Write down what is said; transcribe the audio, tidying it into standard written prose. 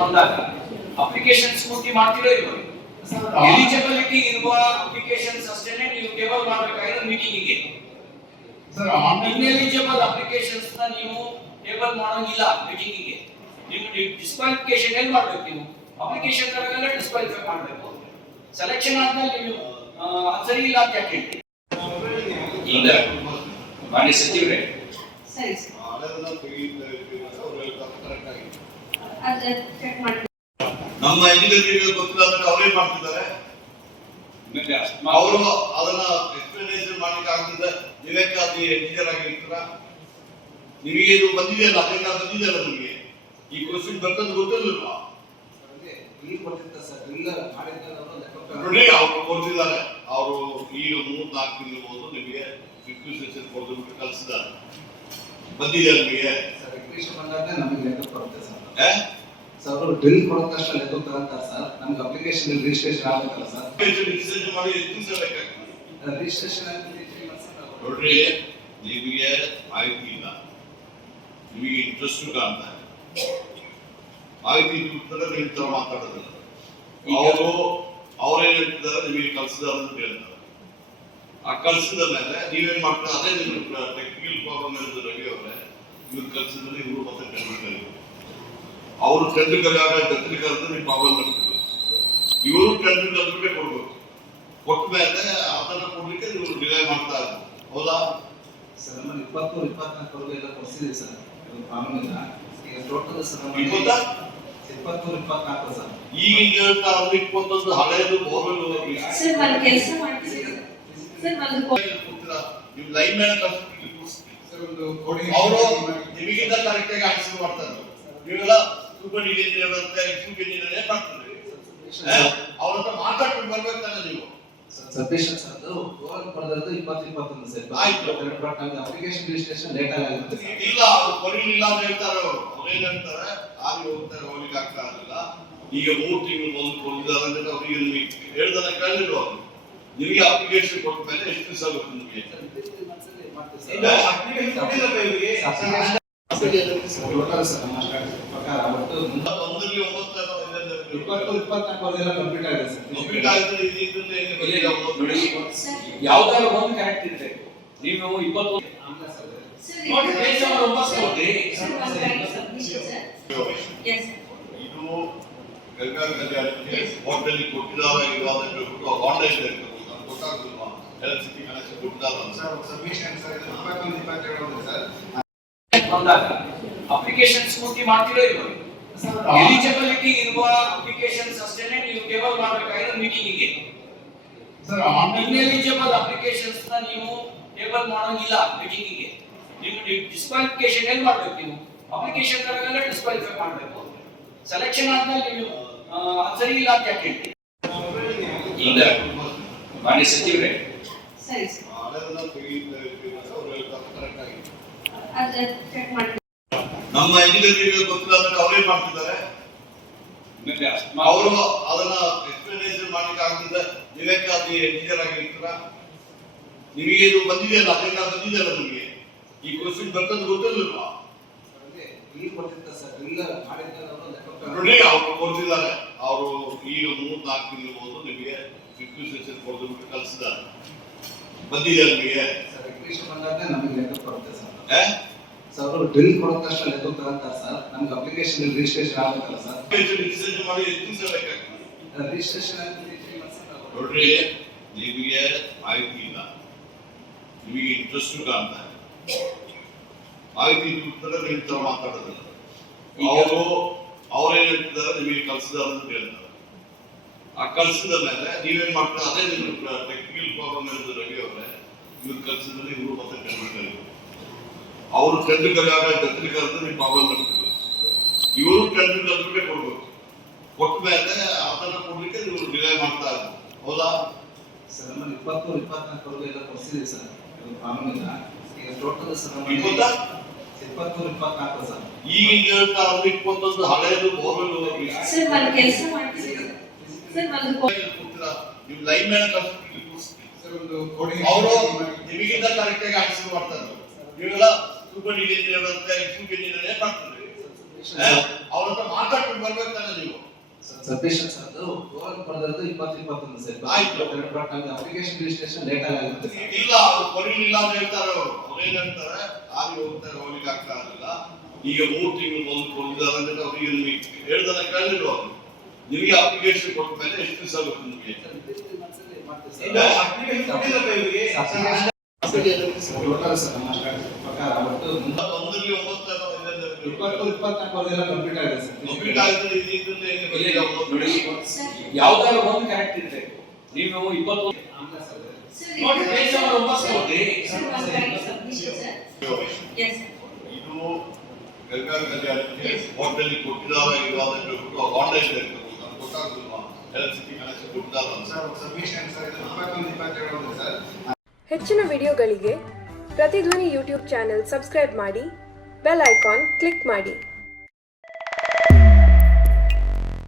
ಬಂದಾಗ ಅಪ್ಲಿಕೇಶನ್ಸ್ ಪೂರ್ತಿ ಮಾಡ್ತಿರೋ ಇಲ್ವೋ? ಎಲಿಜಿಬಿಲಿಟಿ ಇರುವ ಅಪ್ಲಿಕೇಶನ್ಸ್ ಅಷ್ಟೇನೆ ನೀವು ಟೇಬಲ್ ಮಾಡಬೇಕಾಗಿರೋ ಮೀಟಿಂಗಿಗೆ. ಸರ್ ಇನ್ಎಲಿಜಿಬಲ್ ಅಪ್ಲಿಕೇಶನ್ಸ್ ನ ನೀವು ಟೇಬಲ್ ಮಾಡೋಂಗಿಲ್ಲ ಮೀಟಿಂಗಿಗೆ. ನೀವು ಡಿಸ್ಕ್ವಾಲಿಫಿಕೇಶನ್ ಎಲ್ಲಿ ಮಾಡ್ಬೇಕು? ನೀವು ಅಪ್ಲಿಕೇಶನ್ ತರಗಲ್ಲ ಡಿಸ್ಕ್ವಾಲಿಫೈ ಮಾಡಬೇಕು. ಸೆಲೆಕ್ಷನ್ ಆದ್ಮೇಲೆ ನೀವು ಸರಿ ಇಲ್ಲ ಅಂತ ಯಾಕೆ ಹೇಳ್ತೀವಿ? ಈಗ ಮಾಡಿ ಸಚಿವರೇ ಸರಿ ನಮ್ಮ ಇಂಜಿನಿಯರ್ಗಳಿಗೆ ಗೊತ್ತಿಲ್ಲ ಅವರೇ ಮಾಡ್ತಿದ್ದಾರೆ. ಅವರು ಅದನ್ನ ಎಕ್ಸ್ಪ್ಲನೇಷನ್ ಮಾಡ್ಲಿಕ್ಕೆ ಆಗ್ತದೆ. ನೀವೇಕೆ ಅದು ಇಂಜಿನಿಯರ್ ಆಗಿ ಇರ್ತೀರ? ನಿಮಗೆ ಇದು ಬಂದಿದೆಯಲ್ಲ, ಅದೆಲ್ಲ ಬಂದಿದೆಯಲ್ಲ, ನಿಮಗೆ ಈ ಕ್ವಶನ್ ಬರ್ತದ್ದು ಗೊತ್ತಿಲ್ಲ. ನೋಡಿ ಅವ್ರು ಕೊಡ್ತಿದ್ದಾರೆ. ಅವರು ಈಗ 3-4 ತಿಂಗಳು ನಿಮಗೆ ರಿಕ್ವೆಸ್ಟ್ ಕೊಡ್ಬಿಟ್ಟು ಕಳಿಸಿದ್ದಾರೆ. ಬಂದಿದೆ ನಿಮಗೆ ಸರ್ ಡ್ರಿಲ್ ಕೊಡೋದಷ್ಟು ಲೆಕ್ಕ ತರಂತಾರೆ ಸರ್. ನಮ್ಗೆ ಅಪ್ಲಿಕೇಶನ್ ರಿಜಿಸ್ಟ್ರೇಷನ್ ಆಗಬೇಕಲ್ಲ ಸರ್. ರಿಜಿಸ್ಟ್ರೇಷನ್ ಮಾಡಿ ಎಷ್ಟು ದಿವಸ ಬೇಕಾಗ್ತದೆ? ರಿಜಿಸ್ಟ್ರೇಷನ್ ನೋಡ್ರಿ, ನಿಮಗೆ ಮಾಹಿತಿ ಇಲ್ಲ, ನಿಮಗೆ ಇಂಟ್ರೆಸ್ಟ್ ಕಾಣ್ತಾರೆ. ಮಾಹಿತಿ ಇರ್ತಾರೆ, ನೀವು ಮಾತಾಡೋದಿಲ್ಲ. ಅವ್ರೇನ್ ಹೇಳ್ತಿದ್ದಾರೆ, ನಿಮಗೆ ಕಲ್ಸಿದಾರ ಅಂತ ಹೇಳ್ತಾರೆ. ಆ ಕಲ್ಸಿದ ಮೇಲೆ ನೀವೇನ್ ಮಾಡ್ತಾರೆ? ಅದೇ ನಿಮ್ಗೆ ಟೆಕ್ನಿಕಲ್ ಪ್ರಾಬ್ಲಮ್ ಇರೋದು ರವಿ ಅವರೇ. ಇವ್ರು ಕಲ್ಸಿದ್ರೆ ಇವರು ಮತ್ತೆ ಟೆಕ್ನಿಕಲ್, ಅವರು ಟೆಕ್ನಿಕಲ್ ಟೆಕ್ನಿಕಲ್ ಅಂತ ನೀವು ಪ್ರಾಬ್ಲಮ್ ಇರ್ತದೆ. ಇವರು ಟೆಕ್ನಿಕಲ್ ಕೊಡ್ಬೇಕು. ಕೊಟ್ಟ ಮೇಲೆ ಅದನ್ನ ಕೊಡ್ಲಿಕ್ಕೆ ನೀವು ಡಿಲೇ ಮಾಡ್ತಾ ಇದ್ರು. ಹೌದಾ ಸರ್? ನಮ್ಮಲ್ಲಿ 20-24 ಎಲ್ಲ ಕೊಡ್ಸಿದ್ವಿ ಸರ್. ಪ್ರಾಬ್ಲಮ್ ಇಲ್ಲ. ಈಗ ಟೋಟಲ್ ಸರ್ 20-24 ಸರ್. ಈಗ ಹೇಳ್ತಾ 21 ಹಳೆಯದು ಬೋರ್ವೆಲ್ ಸರ್ ಒಂದು ಕೆಲಸ ಮಾಡ್ತೀವಿ ಸರ್. ನೀವು ಲೈನ್ ಮೇಲೆ ಅವರು ನಿಮಗಿಂತ ಕರೆಕ್ಟ್ ಆಗಿ ಆನ್ಸರ್ ಮಾಡ್ತಾರೆ. ನೀವೆಲ್ಲ ಸೂಪರ್ ಇಂಜಿನಿಯರ್ ಅಂತ ಇಂಜಿನಿಯರ್ ಮಾಡ್ತಾರೆ. ಅವ್ರ ಹತ್ರ ಮಾತಾಡ್ಕೊಂಡು ಬರ್ಬೇಕು ತಾನೆ ನೀವು. ಸಬ್ಮಿಷನ್ ಸರ್ ಅದು ಓವರ್ ಬರೆದಿರೋದು 20-21 ಸರ್. ಆಯ್ತು, ಬಟ್ ನಮ್ಗೆ ಅಪ್ಲಿಕೇಶನ್ ರಿಜಿಸ್ಟ್ರೇಷನ್ ಲೇಟ್ ಆಗುತ್ತೆ. ಇಲ್ಲ, ಅವ್ರು ಕೊರಿಲಿಲ್ಲ ಅಂತ ಹೇಳ್ತಾರೆ. ಅವ್ರೇನ್ ಹೇಳ್ತಾರೆ, ಆಗಿ ಹೋಗ್ತಾರೆ, ಹೋಗ್ಲಿಕ್ಕೆ ಆಗ್ತಾ ಇರಲಿಲ್ಲ. ಈಗ 3 ತಿಂಗಳು ಮೊದಲು ಕೊಟ್ಟಿದ್ದಾರೆ ಅಂತ ಅವ್ರಿಗೆ ಹೇಳ್ದಾನೆ ಕೇಳಿದ್ರು. ಅವರು ನಿಮಗೆ ಅಪ್ಲಿಕೇಶನ್ ಕೊಟ್ಟ ಮೇಲೆ ಎಷ್ಟು ದಿವಸ ಆಗುತ್ತೆ ನಿಮಗೆ? ಟೋಟಲ್ ಸರ್ ನಮ್ಮ ಪ್ರಕಾರ ಒಟ್ಟು 20-24 ಎಲ್ಲ ಕಂಪ್ಲೀಟ್ ಆಗಿದೆ ಸರ್. ಕಂಪ್ಲೀಟ್ ಆಗಿದೆ. ಯಾವ್ದಾದ್ರು ಒಂದು ಕರೆಕ್ಟ್ ಇರ್ಬೇಕು. ನೀವು 20 ನೋಡಿ ಪೇಜ್ ನಂಬರ್ 9 ನೋಡಿ. ಇದು ಗಂಗಾ ಕಲ್ಯಾಣಕ್ಕೆ ಹೋಟೆಲ್ ಕೊಟ್ಟಿದ್ದಾರೆ ಇವಾಗ ಆನ್ಲೈನ್ ಗೊತ್ತಾಗುದಿಲ್ವಾ? ಎಲೆಕ್ಟ್ರಿಸಿಟಿ ಕನೆಕ್ಷನ್ ಕೊಟ್ಟಿದ್ದಾರೆ ಸರ್. Submission sir 21-22 sir. ಬಂದಾಗ ಅಪ್ಲಿಕೇಶನ್ಸ್ ಪೂರ್ತಿ ಮಾಡ್ತಿರೋ ಇಲ್ವೋ? ಎಲಿಜಿಬಿಲಿಟಿ ಇರುವ ಅಪ್ಲಿಕೇಶನ್ಸ್ ಅಷ್ಟೇನೆ ನೀವು ಟೇಬಲ್ ಮಾಡಬೇಕಾಗಿರೋ ಮೀಟಿಂಗಿಗೆ. ಸರ್ ಇನ್ಎಲಿಜಿಬಲ್ ಅಪ್ಲಿಕೇಶನ್ಸ್ ನ ನೀವು ಟೇಬಲ್ ಮಾಡೋಂಗಿಲ್ಲ ಮೀಟಿಂಗಿಗೆ. ನೀವು ಡಿಸ್ಕ್ವಾಲಿಫಿಕೇಶನ್ ಎಲ್ಲಿ ಮಾಡ್ಬೇಕು? ನೀವು ಅಪ್ಲಿಕೇಶನ್ ತರಗಲ್ಲ ಡಿಸ್ಕ್ವಾಲಿಫೈ ಮಾಡಬೇಕು. ಸೆಲೆಕ್ಷನ್ ಆದ್ಮೇಲೆ ನೀವು ಸರಿ ಇಲ್ಲ ಅಂತ ಯಾಕೆ ಹೇಳ್ತೀವಿ? ಈಗ ಮಾಡಿ ಸಚಿವರೇ ಸರಿ ನಮ್ಮ ಇಂಜಿನಿಯರ್ಗಳಿಗೆ ಗೊತ್ತಿಲ್ಲ ಅವರೇ ಮಾಡ್ತಿದ್ದಾರೆ. ಅವರು ಅದನ್ನ ಎಕ್ಸ್ಪ್ಲನೇಷನ್ ಮಾಡ್ಲಿಕ್ಕೆ ಆಗ್ತದೆ. ನೀವೇಕೆ ಅದು ಇಂಜಿನಿಯರ್ ಆಗಿ ಇರ್ತೀರ? ನಿಮಗೆ ಇದು ಬಂದಿದೆಯಲ್ಲ, ಅದೆಲ್ಲ ಬಂದಿದೆಯಲ್ಲ, ನಿಮಗೆ ಈ ಕ್ವಶನ್ ಬರ್ತದ್ದು ಗೊತ್ತಿಲ್ಲ. ನೋಡಿ ಅವ್ರು ಕೊಡ್ತಿದ್ದಾರೆ. ಅವರು ಈಗ 3-4 ತಿಂಗಳು ನಿಮಗೆ ರಿಕ್ವೆಸ್ಟ್ ಕೊಡ್ಬಿಟ್ಟು ಕಳಿಸಿದ್ದಾರೆ. ಬಂದಿದೆ ನಿಮಗೆ ನಮಗೆ ಲೆಕ್ಕ ಬರುತ್ತೆ ಸರ್. ಸರ್ ಡ್ರಿಲ್ ಕೊಡೋದಷ್ಟು ಲೆಕ್ಕ ತರಂತಾರೆ ಸರ್. ನಮ್ಗೆ ಅಪ್ಲಿಕೇಶನ್ ರಿಜಿಸ್ಟ್ರೇಷನ್ ಆಗಬೇಕಲ್ಲ ಸರ್. ರಿಜಿಸ್ಟ್ರೇಷನ್ ಮಾಡಿ ಎಷ್ಟು ದಿವಸ ಬೇಕಾಗ್ತದೆ? ರಿಜಿಸ್ಟ್ರೇಷನ್ ನೋಡ್ರಿ, ನಿಮಗೆ ಮಾಹಿತಿ ಇಲ್ಲ, ನಿಮಗೆ ಇಂಟ್ರೆಸ್ಟ್ ಕಾಣ್ತಾರೆ. ಮಾಹಿತಿ ಇರ್ತಾರೆ, ನೀವು ಮಾತಾಡೋದಿಲ್ಲ. ಅವ್ರೇನ್ ಹೇಳ್ತಿದ್ದಾರೆ, ನಿಮಗೆ ಕಲ್ಸಿದಾರ ಅಂತ ಹೇಳ್ತಾರೆ. ಆ ಕಲ್ಸಿದ ಮೇಲೆ ನೀವೇನ್ ಮಾಡ್ತಾರೆ? ಅದೇ ನಿಮ್ಗೆ ಟೆಕ್ನಿಕಲ್ ಪ್ರಾಬ್ಲಮ್ ಇರೋದು ರವಿ ಅವರೇ. ಇವ್ರು ಕಲ್ಸಿದ್ರೆ ಇವರು ಮತ್ತೆ ಟೆಕ್ನಿಕಲ್, ಅವರು ಟೆಕ್ನಿಕಲ್ ಟೆಕ್ನಿಕಲ್ ಅಂತ ನೀವು ಪ್ರಾಬ್ಲಮ್ ಇರ್ತದೆ. ಇವರು ಟೆಕ್ನಿಕಲ್ ಕೊಡ್ಬೇಕು. ಕೊಟ್ಟ ಮೇಲೆ ಅದನ್ನ ಕೊಡ್ಲಿಕ್ಕೆ ನೀವು ಡಿಲೇ ಮಾಡ್ತಾ ಇದ್ರು. ಹೌದಾ ಸರ್? ನಮ್ಮಲ್ಲಿ 20-24 ಎಲ್ಲ ಕೊಡ್ಸಿದ್ವಿ ಸರ್. ಪ್ರಾಬ್ಲಮ್ ಇಲ್ಲ. ಈಗ ಟೋಟಲ್ ಸರ್ 20-24 ಸರ್. ಈಗ ಹೇಳ್ತಾ 21 ಹಳೆಯದು ಬೋರ್ವೆಲ್ ಸರ್ ಒಂದು ಕೆಲಸ ಮಾಡ್ತೀವಿ ಸರ್. ನೀವು ಲೈನ್ ಮೇಲೆ ಅವರು ನಿಮಗಿಂತ ಕರೆಕ್ಟ್ ಆಗಿ ಆನ್ಸರ್ ಮಾಡ್ತಾರೆ. ನೀವೆಲ್ಲ ಸೂಪರ್ ಇಂಜಿನಿಯರ್ ಅಂತ ಇಂಜಿನಿಯರ್ ಮಾಡ್ತಾರೆ. ಅವ್ರ ಹತ್ರ ಮಾತಾಡ್ಕೊಂಡು ಬರ್ಬೇಕು ತಾನೆ ನೀವು. ಸಬ್ಮಿಷನ್ ಸರ್ ಅದು ಗೋಲ್ ಪಡೆದದ್ದು 2021 ಸರ್ ಆಯ್ತು. ಬಟ್ ನಮ್ಗೆ ಅಪ್ಲಿಕೇಶನ್ ರಿಜಿಸ್ಟ್ರೇಷನ್ ಲೇಟ್ ಆಗುತ್ತೆ ಸರ್. ಇಲ್ಲ ಅವ್ರು ಬರೀಲಿಲ್ಲ ಅಂತ ಹೇಳ್ತಾರೆ ಅವರು. ಅವ್ರೇನ್ ಹೇಳ್ತಾರೆ ಆಗಿ ಹೋಗ್ತಾರೆ ಹೋಗ್ಲಿಕ್ಕೆ ಆಗ್ತಾ ಇರಲಿಲ್ಲ. ಈಗ 3 ತಿಂಗಳು ಬಂದು ಕೊಟ್ಟಿದ್ದಾರೆ ಅಂತ ಅವ್ರಿಗೆ ನಿಮಗೆ ಹೇಳ್ದಲ್ಲ ಕೇಳಿದ್ರು ಅವರು. ನಿಮಗೆ ಅಪ್ಲಿಕೇಶನ್ ಕೊಟ್ಟ ಮೇಲೆ ಎಷ್ಟು ದಿವಸ ಆಗುತ್ತೆ ನಿಮಗೆ? ಟೋಟಲ್ ಸರ್ ನಮ್ಮ ಪ್ರಕಾರ ಅವತ್ತು 1ರಲ್ಲಿ 9 24 ಕಂಪ್ಲೀಟ್ ಆಗಿದೆ ಸರ್. ಕಂಪ್ಲೀಟ್ ಆಗಿದ್ರೆ ಇದರಿಂದ ಏನು ಬರೀಲ್ಲ ನೋಡಿ ಸರ್ ಯಾವ್ದಾದ್ರು ಒಂದು ಕರೆಕ್ಟ್ ಇರ್ಬೇಕು. ನೀವು 21 ಸರ್ ನೋಡಿ ಪೇಜ್ ನಂಬರ್ 9 ನೋಡಿ. Sir one correct submission sir. Yes sir. ಇದು ಸರ್ಕಾರ ಕಲ್ಯಾಣಕ್ಕೆ ಹೋಟೆಲ್ ಕೊಟ್ಟಿದ್ದಾರೆ ಇವಾಗ ಹೇಳ್ಬಿಟ್ಟು ಆನ್ಲೈನ್ ಕೊಟ್ಟಾಗಲ್ವಾ ಎಲೆಕ್ಟ್ರಿಸಿಟಿ ಕನೆಕ್ಷನ್ ಕೊಟ್ಟಿದ್ದಾರೆ ಅಂತ. Submission sir 21 sir. ಹೆಚ್ಚಿನ ವಿಡಿಯೋಗಳಿಗೆ ಪ್ರತಿಧ್ವನಿ ಯೂಟ್ಯೂಬ್ ಚಾನೆಲ್ ಸಬ್ಸ್ಕ್ರೈಬ್ ಮಾಡಿ, ಬೆಲ್ ಐಕಾನ್ ಕ್ಲಿಕ್ ಮಾಡಿ.